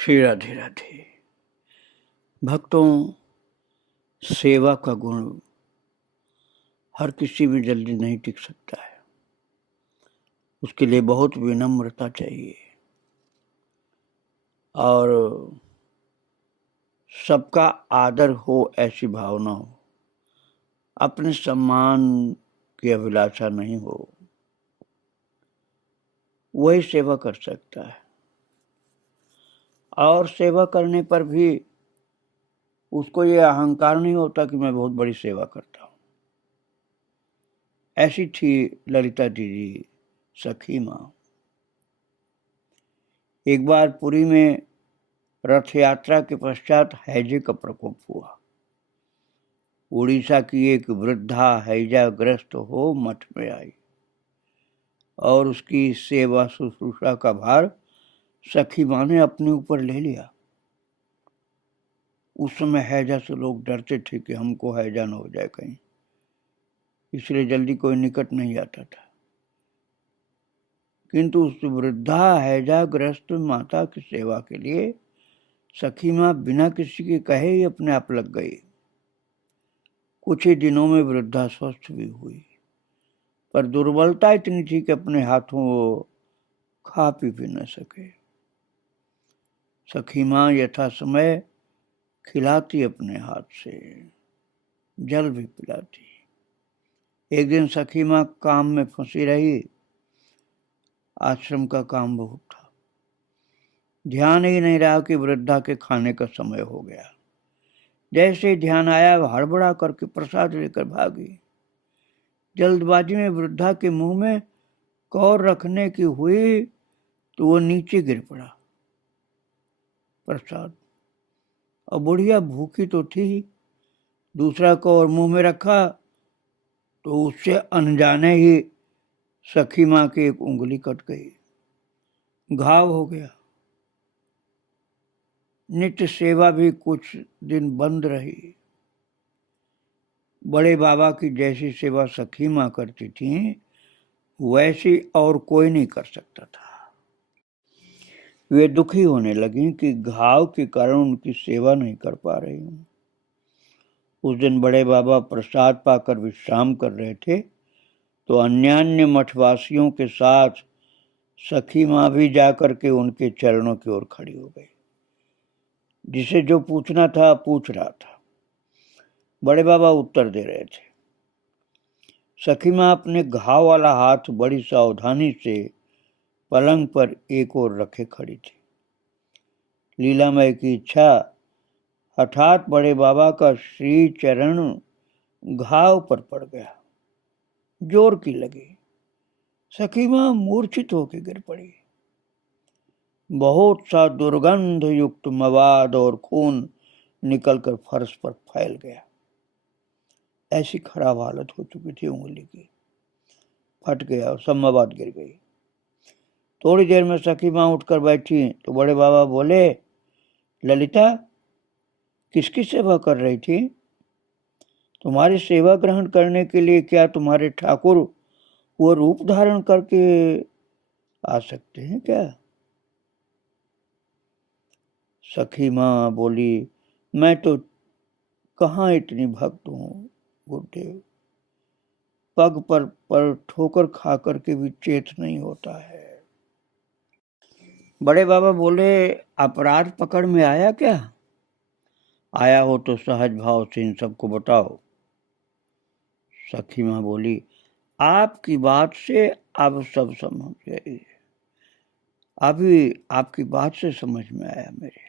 श्री राधे राधे। भक्तों, सेवा का गुण हर किसी में जल्दी नहीं टिक सकता है। उसके लिए बहुत विनम्रता चाहिए और सबका आदर हो ऐसी भावना हो। अपने सम्मान की अभिलाषा नहीं हो, वही सेवा कर सकता है। और सेवा करने पर भी उसको ये अहंकार नहीं होता कि मैं बहुत बड़ी सेवा करता हूँ। ऐसी थी ललिता दीदी, सखी माँ। एक बार पुरी में रथ यात्रा के पश्चात हैजे का प्रकोप हुआ। उड़ीसा की एक वृद्धा हैजाग्रस्त हो मठ में आई और उसकी सेवा शुश्रूषा का भार सखी माँ ने अपने ऊपर ले लिया। उस समय हैजा से लोग डरते थे कि हमको हैजा न हो जाए कहीं, इसलिए जल्दी कोई निकट नहीं आता था। किंतु उस वृद्धा हैजाग्रस्त माता की सेवा के लिए सखी माँ बिना किसी के कहे ही अपने आप लग गई। कुछ ही दिनों में वृद्धा स्वस्थ भी हुई, पर दुर्बलता इतनी थी कि अपने हाथों वो खा पी भी न सके। सखी माँ यथा समय खिलाती अपने हाथ से, जल भी पिलाती। एक दिन सखी माँ काम में फंसी रही। आश्रम का काम बहुत था। ध्यान ही नहीं रहा कि वृद्धा के खाने का समय हो गया। जैसे ध्यान आया, हड़बड़ा करके प्रसाद लेकर भागी। जल्दबाजी में वृद्धा के मुंह में कौर रखने की हुई तो वो नीचे गिर पड़ा प्रसाद। और बुढ़िया भूखी तो थी, दूसरा कौर मुंह में रखा तो उससे अनजाने ही सखी माँ की एक उंगली कट गई, घाव हो गया। नित्य सेवा भी कुछ दिन बंद रही। बड़े बाबा की जैसी सेवा सखी माँ करती थी, वैसी और कोई नहीं कर सकता था। वे दुखी होने लगी कि घाव के कारण उनकी सेवा नहीं कर पा रही हूँ। उस दिन बड़े बाबा प्रसाद पाकर विश्राम कर रहे थे तो अन्यान्य मठवासियों के साथ सखी माँ भी जाकर के उनके चरणों की ओर खड़ी हो गई। जिसे जो पूछना था पूछ रहा था। बड़े बाबा उत्तर दे रहे थे। सखी माँ अपने घाव वाला हाथ बड़ी सावधानी से पलंग पर एक ओर रखे खड़ी थी। लीलामय की इच्छा, हठात बड़े बाबा का श्री चरण घाव पर पड़ गया। जोर की लगी। सखी माँ मूर्छित होकर गिर पड़ी। बहुत सा दुर्गंध युक्त मवाद और खून निकलकर फर्श पर फैल गया। ऐसी खराब हालत हो चुकी थी उंगली की, फट गया और सब मवाद गिर गई। थोड़ी देर में सखी माँ उठकर बैठी तो बड़े बाबा बोले, ललिता, किसकी सेवा कर रही थी? तुम्हारी सेवा ग्रहण करने के लिए क्या तुम्हारे ठाकुर वो रूप धारण करके आ सकते हैं क्या? सखी माँ बोली, मैं तो कहाँ इतनी भक्त हूँ गुरुदेव। पग पर ठोकर खा करके भी चेत नहीं होता है। बड़े बाबा बोले, अपराध पकड़ में आया क्या? आया हो तो सहज भाव से इन सबको बताओ। सखी माँ बोली, आपकी बात से अब सब समझ गई। अभी आपकी बात से समझ में आया मेरे।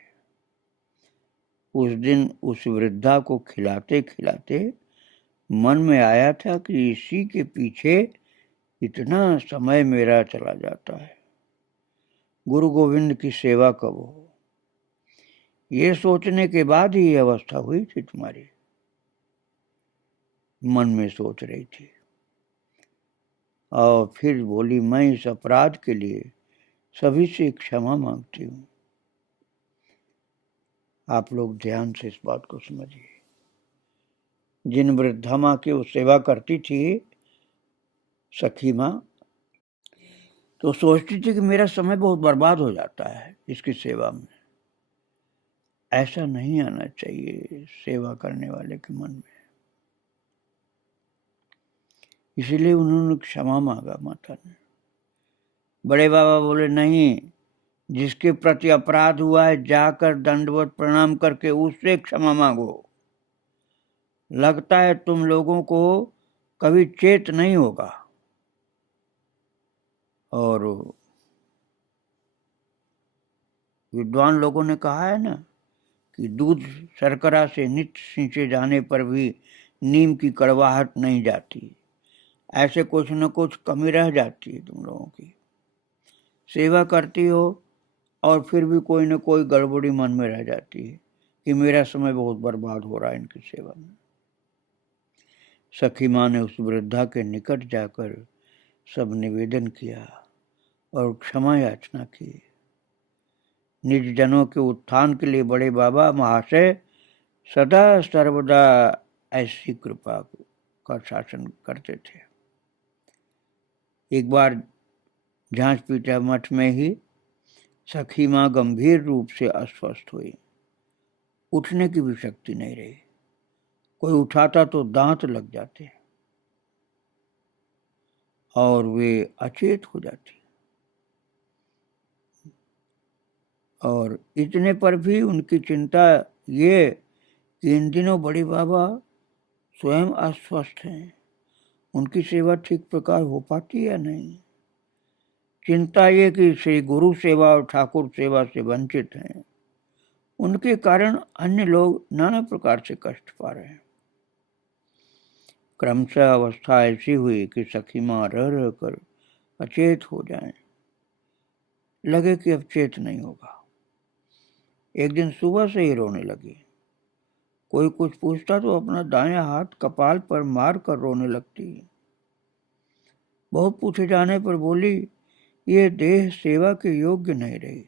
उस दिन उस वृद्धा को खिलाते खिलाते मन में आया था कि इसी के पीछे इतना समय मेरा चला जाता है। गुरु गोविंद की सेवा कब हो, ये सोचने के बाद ही ये अवस्था हुई थी तुम्हारी। मन में सोच रही थी और फिर बोली, मैं इस अपराध के लिए सभी से क्षमा मांगती हूँ। आप लोग ध्यान से इस बात को समझिए। जिन वृद्धा माँ की वो सेवा करती थी सखी माँ, तो सोचती थी कि मेरा समय बहुत बर्बाद हो जाता है इसकी सेवा में। ऐसा नहीं आना चाहिए सेवा करने वाले के मन में। इसलिए उन्होंने क्षमा मांगा माता ने। बड़े बाबा बोले नहीं, जिसके प्रति अपराध हुआ है जाकर दंडवत प्रणाम करके उससे क्षमा मांगो। लगता है तुम लोगों को कभी चेत नहीं होगा। और विद्वान लोगों ने कहा है ना कि दूध शर्करा से नित्य सींचे जाने पर भी नीम की कड़वाहट नहीं जाती। ऐसे कुछ न कुछ कमी रह जाती है तुम लोगों की। सेवा करती हो और फिर भी कोई न कोई गड़बड़ी मन में रह जाती है कि मेरा समय बहुत बर्बाद हो रहा है इनकी सेवा में। सखी माँ ने उस वृद्धा के निकट जाकर सब निवेदन किया और क्षमा याचना की। निज जनों के उत्थान के लिए बड़े बाबा महाशय सदा सर्वदा ऐसी कृपा का शासन करते थे। एक बार झांझपीटा मठ में ही सखी माँ गंभीर रूप से अस्वस्थ हुई। उठने की भी शक्ति नहीं रही। कोई उठाता तो दांत लग जाते और वे अचेत हो जाती। और इतने पर भी उनकी चिंता ये कि इन दिनों बड़े बाबा स्वयं अस्वस्थ हैं, उनकी सेवा ठीक प्रकार हो पाती है नहीं। चिंता ये कि श्री गुरु सेवा और ठाकुर सेवा से वंचित हैं। उनके कारण अन्य लोग नाना प्रकार से कष्ट पा रहे हैं। क्रमशः अवस्था ऐसी हुई कि सखी माँ रह रह कर अचेत हो जाएं। लगे कि अब चेत नहीं होगा। एक दिन सुबह से ही रोने लगी। कोई कुछ पूछता तो अपना दायां हाथ कपाल पर मार कर रोने लगती। बहुत पूछे जाने पर बोली, ये देह सेवा के योग्य नहीं रही,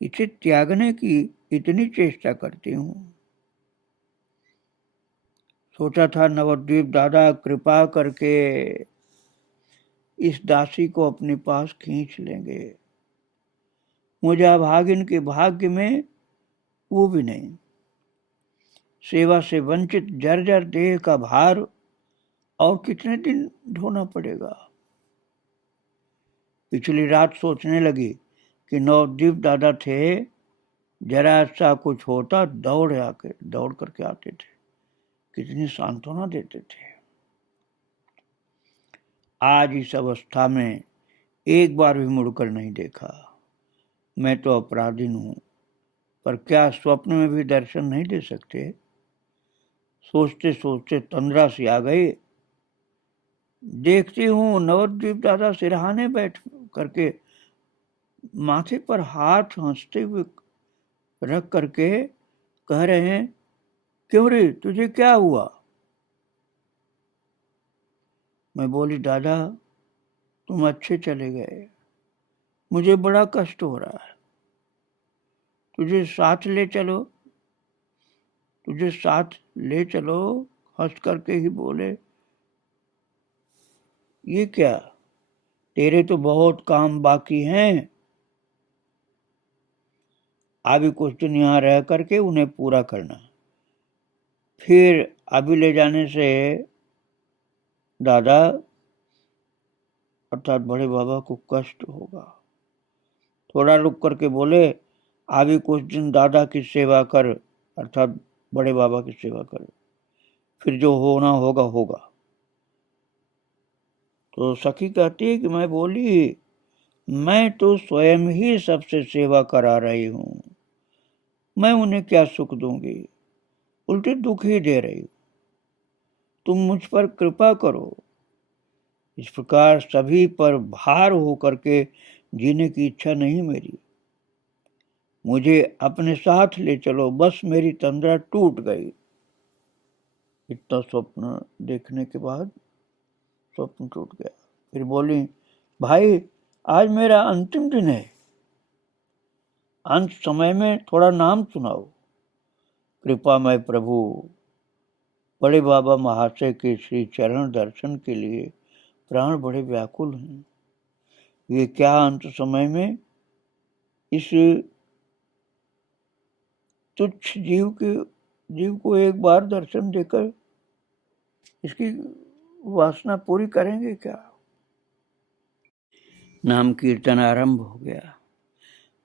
इसे त्यागने की इतनी चेष्टा करती हूँ। सोचा था नवद्वीप दादा कृपा करके इस दासी को अपने पास खींच लेंगे। मुझे अभागिन के भाग्य में वो भी नहीं। सेवा से वंचित जर्जर देह का भार और कितने दिन ढोना पड़ेगा। पिछली रात सोचने लगी कि नवद्वीप दादा थे, जरा सा कुछ होता दौड़ करके आते थे, कितनी सांत्वना देते थे। आज इस अवस्था में एक बार भी मुड़कर नहीं देखा। मैं तो अपराधी हूं, पर क्या स्वप्न में भी दर्शन नहीं दे सकते? सोचते सोचते तंद्रा सी आ गई। देखती हूँ नवद्वीप दादा सिरहाने बैठ करके माथे पर हाथ हंसते हुए रख करके कह रहे हैं, क्यों रे, तुझे क्या हुआ? मैं बोली, दादा तुम अच्छे चले गए, मुझे बड़ा कष्ट हो रहा है, तुझे साथ ले चलो। हंस करके ही बोले, ये क्या, तेरे तो बहुत काम बाकी हैं, अभी कुछ दिन यहाँ रह करके उन्हें पूरा करना, फिर अभी ले जाने से दादा अर्थात बड़े बाबा को कष्ट होगा। थोड़ा रुक करके बोले, अभी कुछ दिन दादा की सेवा कर, अर्थात बड़े बाबा की सेवा कर, फिर जो होना होगा होगा। तो सखी कहती है कि मैं बोली, मैं तो स्वयं ही सबसे सेवा करा रही हूँ, मैं उन्हें क्या सुख दूंगी, उल्टे दुख ही दे रही हूँ। तुम मुझ पर कृपा करो। इस प्रकार सभी पर भार हो करके जीने की इच्छा नहीं मेरी। मुझे अपने साथ ले चलो, बस मेरी तंद्रा टूट गई। इतना स्वप्न देखने के बाद स्वप्न टूट गया। फिर बोली, भाई आज मेरा अंतिम दिन है, अंत समय में थोड़ा नाम सुनाओ। कृपामय प्रभु बड़े बाबा महाशय के श्री चरण दर्शन के लिए प्राण बड़े व्याकुल हैं। ये क्या अंत समय में इस तुच्छ जीव को एक बार दर्शन देकर इसकी वासना पूरी करेंगे क्या? नाम कीर्तन आरंभ हो गया।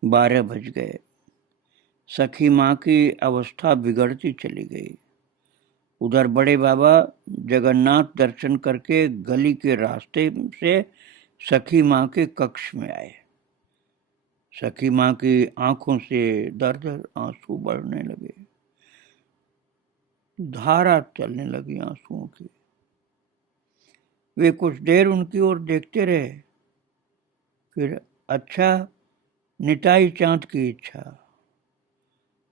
12 बज गए। सखी माँ की अवस्था बिगड़ती चली गई। उधर बड़े बाबा जगन्नाथ दर्शन करके गली के रास्ते से सखी माँ के कक्ष में आए। सखी माँ की आंखों से दर्द आंसू बढ़ने लगे, धारा चलने लगी आंसुओं की। वे कुछ देर उनकी ओर देखते रहे, फिर अच्छा निताई चांद की इच्छा,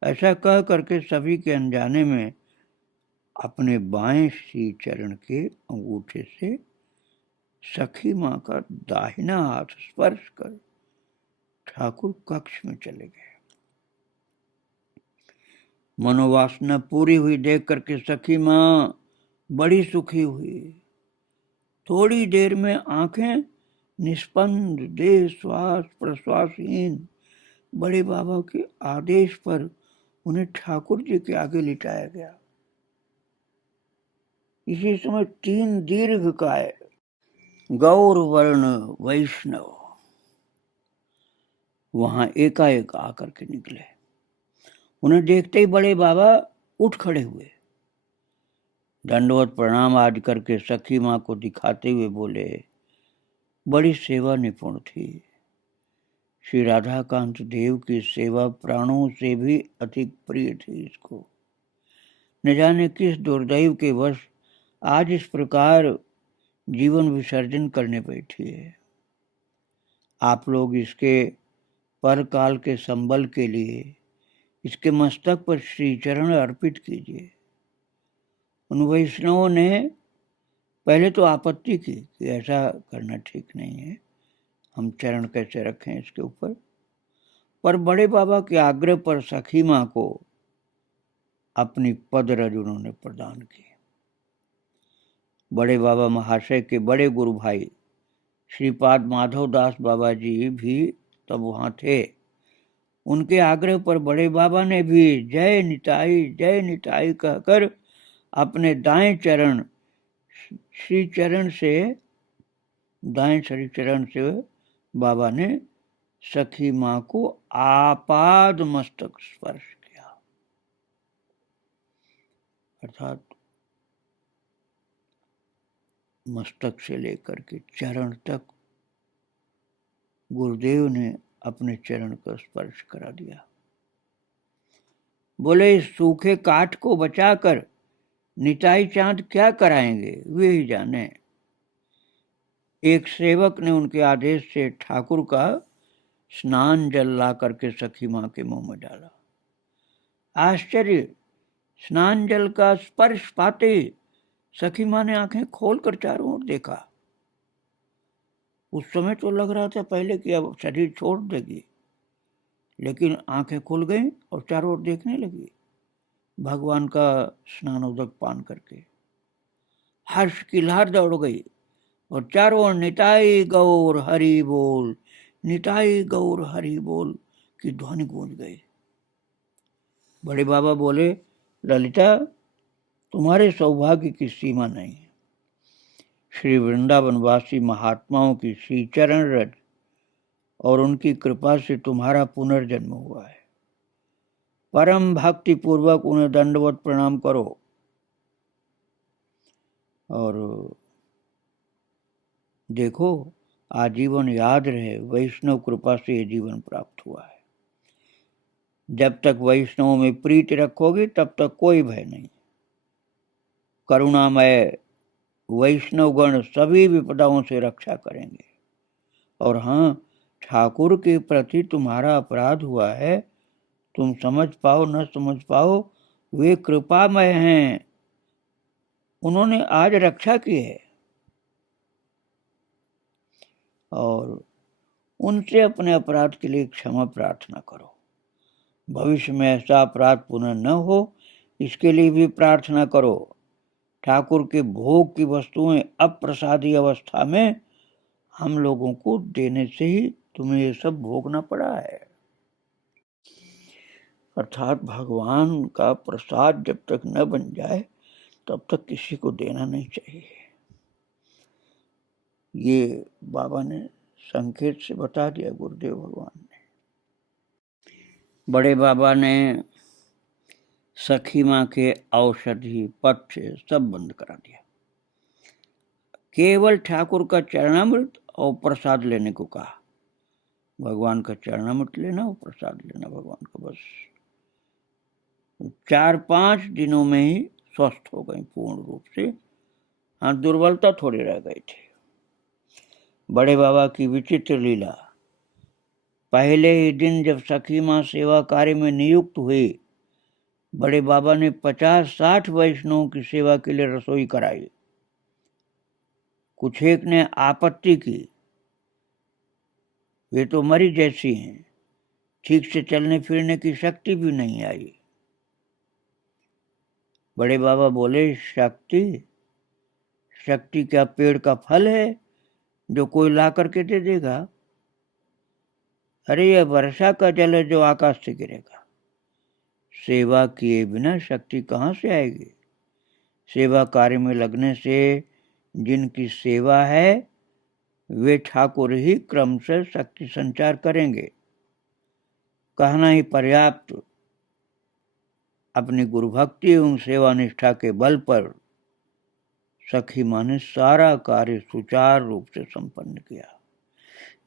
ऐसा कह करके सभी के अनजाने में अपने बाएं श्री चरण के अंगूठे से सखी माँ का दाहिना हाथ स्पर्श कर ठाकुर कक्ष में चले गए। मनोवासना पूरी हुई देख करके सखी माँ बड़ी सुखी हुई। थोड़ी देर में आंखें निष्पन्द, देह श्वास प्रश्वासहीन, बड़े बाबा के आदेश पर उन्हें ठाकुर जी के आगे लिटाया गया। इसी समय 3 दीर्घकाय गौर वर्ण वैष्णव वहां एकाएक आकर के निकले। उन्हें देखते ही बड़े बाबा उठ खड़े हुए, दंडवत प्रणाम आदि करके सखी माँ को दिखाते हुए बोले, बड़ी सेवा निपुण थी। श्री राधाकांत देव की सेवा प्राणों से भी अधिक प्रिय थी इसको। न जाने किस दुर्दैव के वश आज इस प्रकार जीवन विसर्जन करने बैठी है। आप लोग इसके परकाल के संबल के लिए इसके मस्तक पर श्री चरण अर्पित कीजिए। उन वैष्णवों ने पहले तो आपत्ति की कि ऐसा करना ठीक नहीं है, हम चरण कैसे रखें इसके ऊपर, पर बड़े बाबा के आग्रह पर सखी माँ को अपनी पदरज उन्होंने प्रदान की। बड़े बाबा महाशय के बड़े गुरु भाई श्रीपाद माधव दास बाबा जी भी तब वहां थे। उनके आग्रह पर बड़े बाबा ने भी जय निताई कहकर अपने दाएं श्री चरण से बाबा ने सखी माँ को आपाद मस्तक स्पर्श किया, अर्थात मस्तक से लेकर के चरण तक गुरुदेव ने अपने चरण का स्पर्श करा दिया। बोले, इस सूखे काठ को बचाकर निताई चांद क्या कराएंगे, वे ही जाने। एक सेवक ने उनके आदेश से ठाकुर का स्नान जल ला करके सखी माँ के मुंह में डाला। आश्चर्य, स्नान जल का स्पर्श पाते सखी माँ ने आंखें खोलकर चारों ओर देखा। उस समय तो लग रहा था पहले कि अब शरीर छोड़ देगी, लेकिन आंखें खुल गई और चारों ओर देखने लगी भगवान का स्नानोदक पान करके। हर्ष की लहर दौड़ गई और चारों ओर निताई गौर हरि बोल, निताई गौर हरि बोल की ध्वनि गूंज गई। बड़े बाबा बोले, ललिता, तुम्हारे सौभाग्य की सीमा नहीं है। श्री वृंदावनवासी महात्माओं की श्री चरण रज और उनकी कृपा से तुम्हारा पुनर्जन्म हुआ है। परम भक्ति पूर्वक उन्हें दंडवत प्रणाम करो और देखो, आजीवन याद रहे वैष्णव कृपा से ये जीवन प्राप्त हुआ है। जब तक वैष्णव में प्रीति रखोगे तब तक कोई भय नहीं। करुणामय वैष्णवगण सभी विपदाओं से रक्षा करेंगे। और हाँ, ठाकुर के प्रति तुम्हारा अपराध हुआ है, तुम समझ पाओ न समझ पाओ, वे कृपामय हैं, उन्होंने आज रक्षा की है और उनसे अपने अपराध के लिए क्षमा प्रार्थना करो। भविष्य में ऐसा अपराध पुनः न हो, इसके लिए भी प्रार्थना करो। ठाकुर के भोग की वस्तुएं अप्रसादी अवस्था में हम लोगों को देने से ही तुम्हें ये सब भोगना पड़ा है। अर्थात भगवान का प्रसाद जब तक न बन जाए तब तक किसी को देना नहीं चाहिए। ये बाबा ने संकेत से बता दिया, गुरुदेव भगवान ने। बड़े बाबा ने सखी माँ के औषधि पथ्य सब बंद करा दिया, केवल ठाकुर का चरणामृत और प्रसाद लेने को कहा। भगवान का चरणामृत लेना और प्रसाद लेना भगवान का, बस 4-5 दिनों में ही स्वस्थ हो गई पूर्ण रूप से। हाँ, दुर्बलता थोड़ी रह गई थी। बड़े बाबा की विचित्र लीला, पहले ही दिन जब सखी माँ सेवा कार्य में नियुक्त हुई, बड़े बाबा ने 50-60 वैष्णवों की सेवा के लिए रसोई कराई। कुछ एक ने आपत्ति की, वे तो मरी जैसी हैं, ठीक से चलने फिरने की शक्ति भी नहीं आई। बड़े बाबा बोले, शक्ति क्या पेड़ का फल है जो कोई ला करके दे देगा? अरे यह वर्षा का जल है जो आकाश से गिरेगा। सेवा किए बिना शक्ति कहाँ से आएगी? सेवा कार्य में लगने से जिनकी सेवा है वे ठाकुर ही क्रम से शक्ति संचार करेंगे। कहना ही पर्याप्त, अपनी गुरु भक्ति एवं सेवा निष्ठा के बल पर सखी माँ ने सारा कार्य सुचारू रूप से संपन्न किया।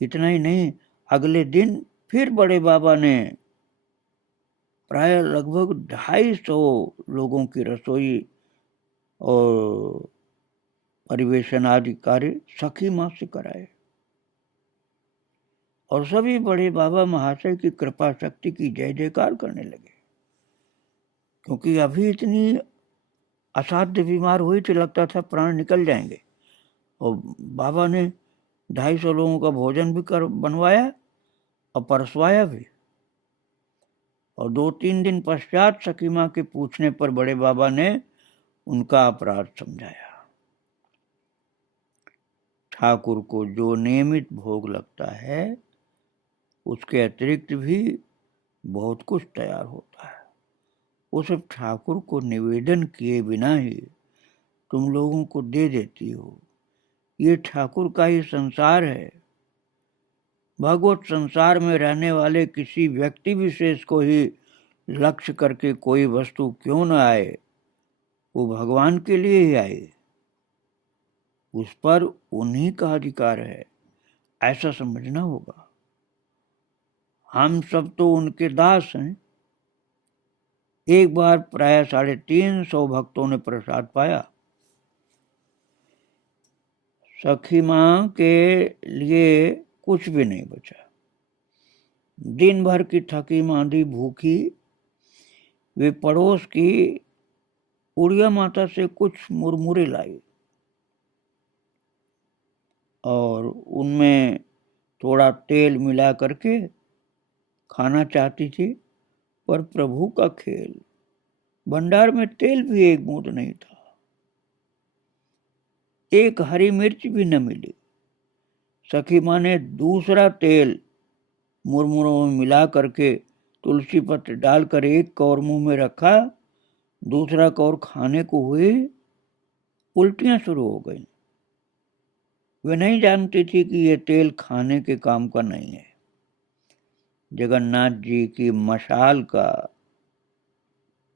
इतना ही नहीं, अगले दिन फिर बड़े बाबा ने प्राय लगभग 250 लोगों की रसोई और परिवेशन आदि कार्य सखी माँ से कराए, और सभी बड़े बाबा महाशय की कृपा शक्ति की जय जयकार करने लगे। क्योंकि अभी इतनी असाध्य बीमार हुई थी, लगता था प्राण निकल जाएंगे, और बाबा ने 250 लोगों का भोजन भी बनवाया और परसवाया भी। और 2-3 दिन पश्चात सखी माँ के पूछने पर बड़े बाबा ने उनका अपराध समझाया। ठाकुर को जो नियमित भोग लगता है उसके अतिरिक्त भी बहुत कुछ तैयार होता है, वो सब ठाकुर को निवेदन किए बिना ही तुम लोगों को दे देती हो। ये ठाकुर का ही संसार है। भगवत संसार में रहने वाले किसी व्यक्ति विशेष को ही लक्ष्य करके कोई वस्तु क्यों न आए, वो भगवान के लिए ही आए, उस पर उन्हीं का अधिकार है, ऐसा समझना होगा। हम सब तो उनके दास हैं। एक बार प्राय 350 भक्तों ने प्रसाद पाया। सखी माँ के लिए कुछ भी नहीं बचा। दिन भर की थकी मांदी भूखी वे पड़ोस की उड़िया माता से कुछ मुरमुरे लाई और उनमें थोड़ा तेल मिला करके खाना चाहती थी, पर प्रभु का खेल, भंडार में तेल भी एक बूंद नहीं था, एक हरी मिर्च भी न मिली। सखी माँ ने दूसरा तेल मुरमुरों में मिला करके तुलसी पत्र डालकर एक कौर मुंह में रखा, दूसरा कौर खाने को हुई, उल्टियां शुरू हो गई। वे नहीं जानती थी कि यह तेल खाने के काम का नहीं है, जगन्नाथ जी की मशाल का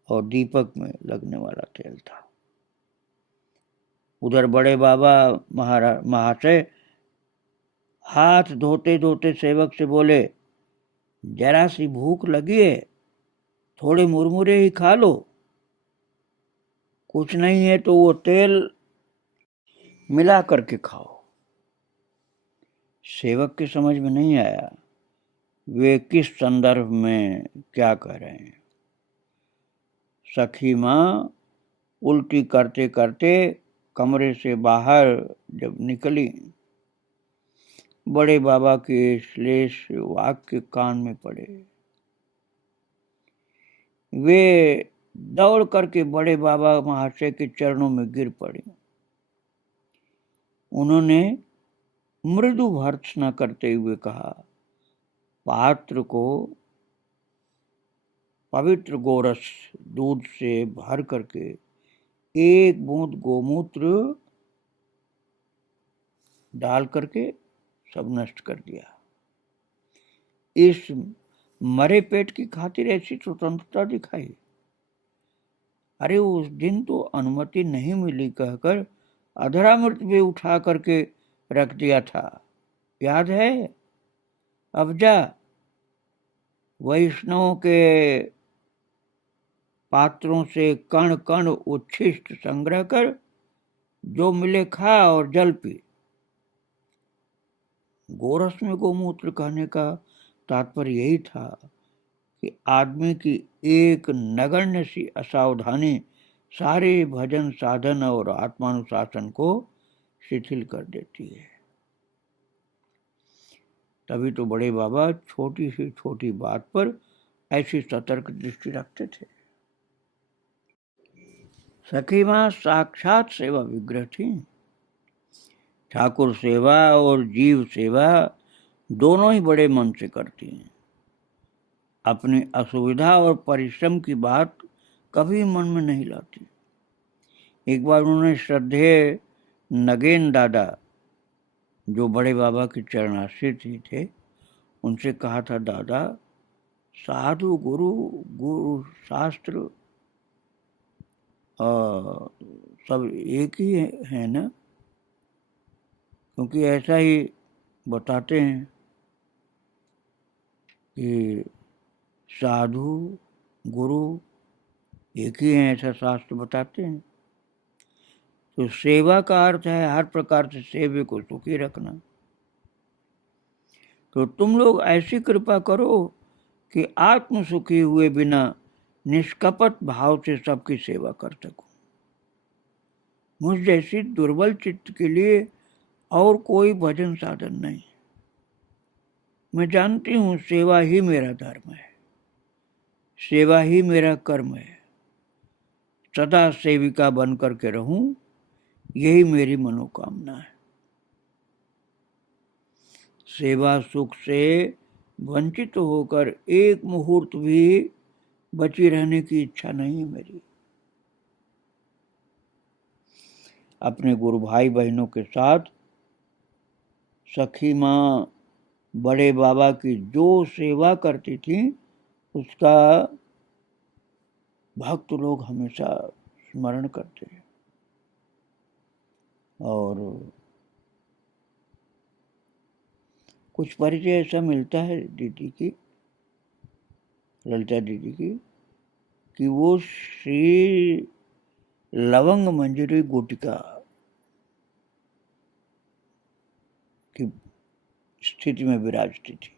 और दीपक में लगने वाला तेल था। उधर बड़े बाबा महाशय हाथ धोते धोते सेवक से बोले, जरा सी भूख लगी है, थोड़े मुरमुरे ही खा लो, कुछ नहीं है तो वो तेल मिला करके खाओ। सेवक की समझ में नहीं आया वे किस संदर्भ में क्या कह रहे हैं। सखी माँ उल्टी करते करते कमरे से बाहर जब निकली, बड़े बाबा के श्लेष वाक्य कान में पड़े। वे दौड़ करके बड़े बाबा महाशय के चरणों में गिर पड़ी। उन्होंने मृदु भर्त्सना करते हुए कहा, पात्र पवित्र गोरस दूध से भर करके एक बूंद गोमूत्र डाल करके सब नष्ट कर दिया। इस मरे पेट की खातिर ऐसी स्वतंत्रता दिखाई। अरे उस दिन तो अनुमति नहीं मिली कहकर अधरामृत भी उठा करके रख दिया था, याद है? अब जा वैष्णव के पात्रों से कण कण उच्छिष्ट संग्रह कर, जो मिले खा और जल पी। गोरस में गोमूत्र कहने का तात्पर्य यही था कि आदमी की एक नगण्य सी असावधानी सारे भजन साधन और आत्मानुशासन को शिथिल कर देती है। तभी तो बड़े बाबा छोटी से छोटी बात पर ऐसी सतर्क दृष्टि रखते थे। सखी मां साक्षात सेवा विग्रह थी। ठाकुर सेवा और जीव सेवा दोनों ही बड़े मन से करती हैं। अपनी असुविधा और परिश्रम की बात कभी मन में नहीं लाती। एक बार उन्होंने श्रद्धेय नगेन दादा, जो बड़े बाबा के चरणाश्रित ही थे, उनसे कहा था, दादा साधु गुरु शास्त्र सब एक ही है ना? क्योंकि ऐसा ही बताते हैं कि साधु गुरु एक ही है, ऐसा शास्त्र बताते हैं। तो सेवा का अर्थ है हर प्रकार से सेवे को सुखी रखना। तो तुम लोग ऐसी कृपा करो कि आत्म सुखी हुए बिना निष्कपट भाव से सबकी सेवा कर सकूं। मुझ जैसी दुर्बल चित्त के लिए और कोई भजन साधन नहीं। मैं जानती हूं सेवा ही मेरा धर्म है, सेवा ही मेरा कर्म है। सदा सेविका बन करके रहूं, यही मेरी मनोकामना है। सेवा सुख से वंचित होकर एक मुहूर्त भी बची रहने की इच्छा नहीं है मेरी। अपने गुरु भाई बहनों के साथ सखी मां बड़े बाबा की जो सेवा करती थी, उसका भक्त लोग हमेशा स्मरण करते हैं। और कुछ परिचय ऐसा मिलता है दीदी की, ललिता दीदी की, कि वो श्री लवंग मंजरी गुटिका की स्थिति में विराजती थी।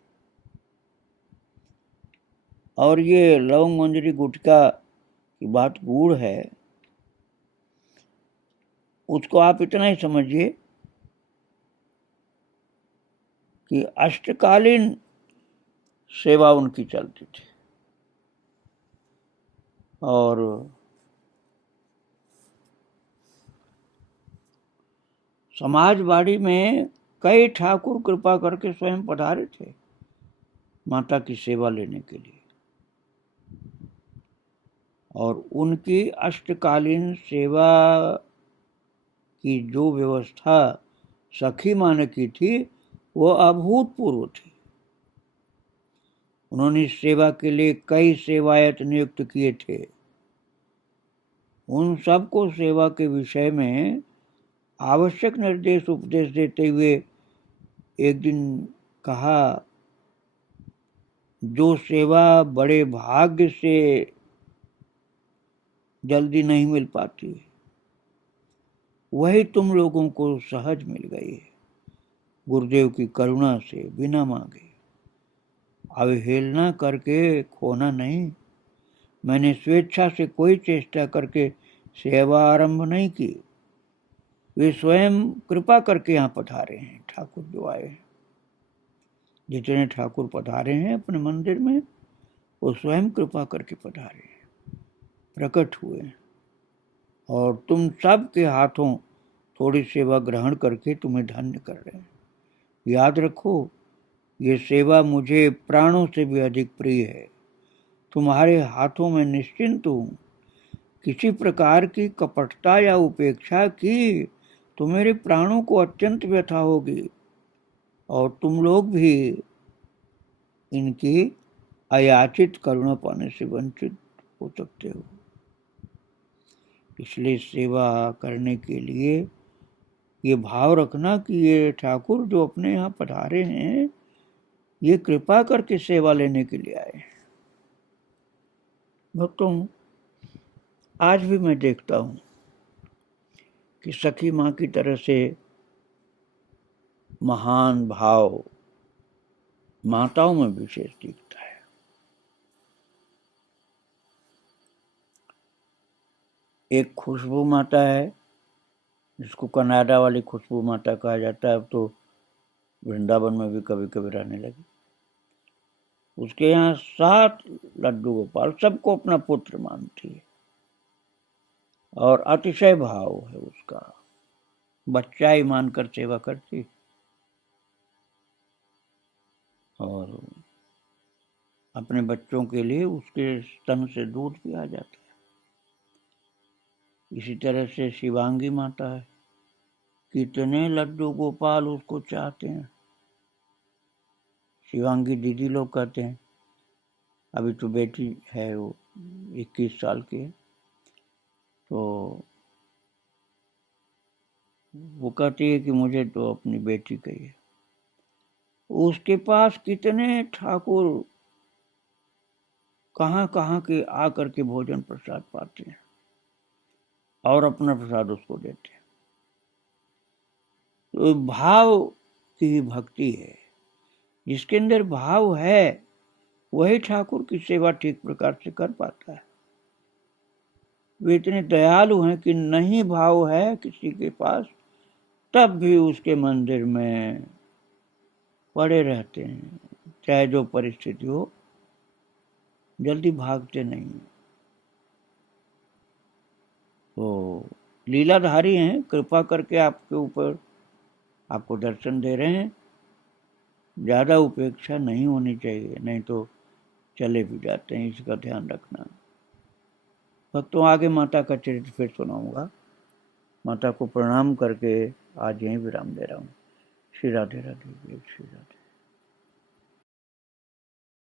और ये लवंग मंजरी गुटिका की बात गूढ़ है, उसको आप इतना ही समझिए कि अष्टकालीन सेवा उनकी चलती थी। और समाजवाड़ी में कई ठाकुर कृपा करके स्वयं पधारे थे माता की सेवा लेने के लिए। और उनकी अष्टकालीन सेवा की जो व्यवस्था सखी मां ने की थी, वो अभूतपूर्व थी। उन्होंने इस सेवा के लिए कई सेवायत नियुक्त किए थे। उन सबको सेवा के विषय में आवश्यक निर्देश उपदेश देते हुए एक दिन कहा, जो सेवा बड़े भाग्य से जल्दी नहीं मिल पाती, वही तुम लोगों को सहज मिल गई है, गुरुदेव की करुणा से, बिना मांगे। अवहेलना करके खोना नहीं। मैंने स्वेच्छा से कोई चेष्टा करके सेवा आरंभ नहीं की। वे स्वयं कृपा करके यहाँ पधारे हैं। ठाकुर जो आए हैं, जितने ठाकुर पधारे हैं अपने मंदिर में, वो स्वयं कृपा करके पधारे हैं, प्रकट हुए। और तुम सब के हाथों थोड़ी सेवा ग्रहण करके तुम्हें धन्य कर रहे हैं। याद रखो, ये सेवा मुझे प्राणों से भी अधिक प्रिय है। तुम्हारे हाथों में निश्चिंत हूँ। किसी प्रकार की कपटता या उपेक्षा की तो मेरे प्राणों को अत्यंत व्यथा होगी और तुम लोग भी इनकी अयाचित करुणा पाने से वंचित हो सकते हो। इसलिए सेवा करने के लिए ये भाव रखना कि ये ठाकुर जो अपने यहाँ पधारे हैं, ये कृपा करके सेवा लेने के लिए आए। भक्तों, आज भी मैं देखता हूँ कि सखी माँ की तरह से महान भाव माताओं में विशेष दिखता है। एक खुशबू माता है जिसको कनाडा वाली खुशबू माता कहा जाता है, अब तो वृंदावन में भी कभी कभी रहने लगी। उसके यहाँ 7 लड्डू गोपाल सबको अपना पुत्र मानती है और अतिशय भाव है उसका, बच्चा ही मानकर सेवा करती और अपने बच्चों के लिए उसके स्तन से दूध पिया जाता है। इसी तरह से शिवांगी माता है, कितने लड्डू गोपाल उसको चाहते हैं। शिवांगी दीदी लोग कहते हैं, अभी तो बेटी है, वो 21 साल की है, तो वो कहती है कि मुझे तो अपनी बेटी चाहिए। उसके पास कितने ठाकुर कहाँ कहाँ के आकर के भोजन प्रसाद पाते हैं और अपना प्रसाद उसको देते हैं। तो भाव की भक्ति है, जिसके अंदर भाव है वही ठाकुर की सेवा ठीक प्रकार से कर पाता है। वे इतने दयालु हैं कि नहीं भाव है किसी के पास, तब भी उसके मंदिर में पड़े रहते हैं, चाहे जो परिस्थिति हो, जल्दी भागते नहीं। तो लीलाधारी हैं, कृपा करके आपके ऊपर आपको दर्शन दे रहे हैं। ज़्यादा उपेक्षा नहीं होनी चाहिए, नहीं तो चले भी जाते हैं, इसका ध्यान रखना। भक्तों, आगे माता का चरित्र फिर सुनाऊंगा। माता को प्रणाम करके आज यहीं विराम दे रहा हूँ। श्री राधे राधे, श्री राधे।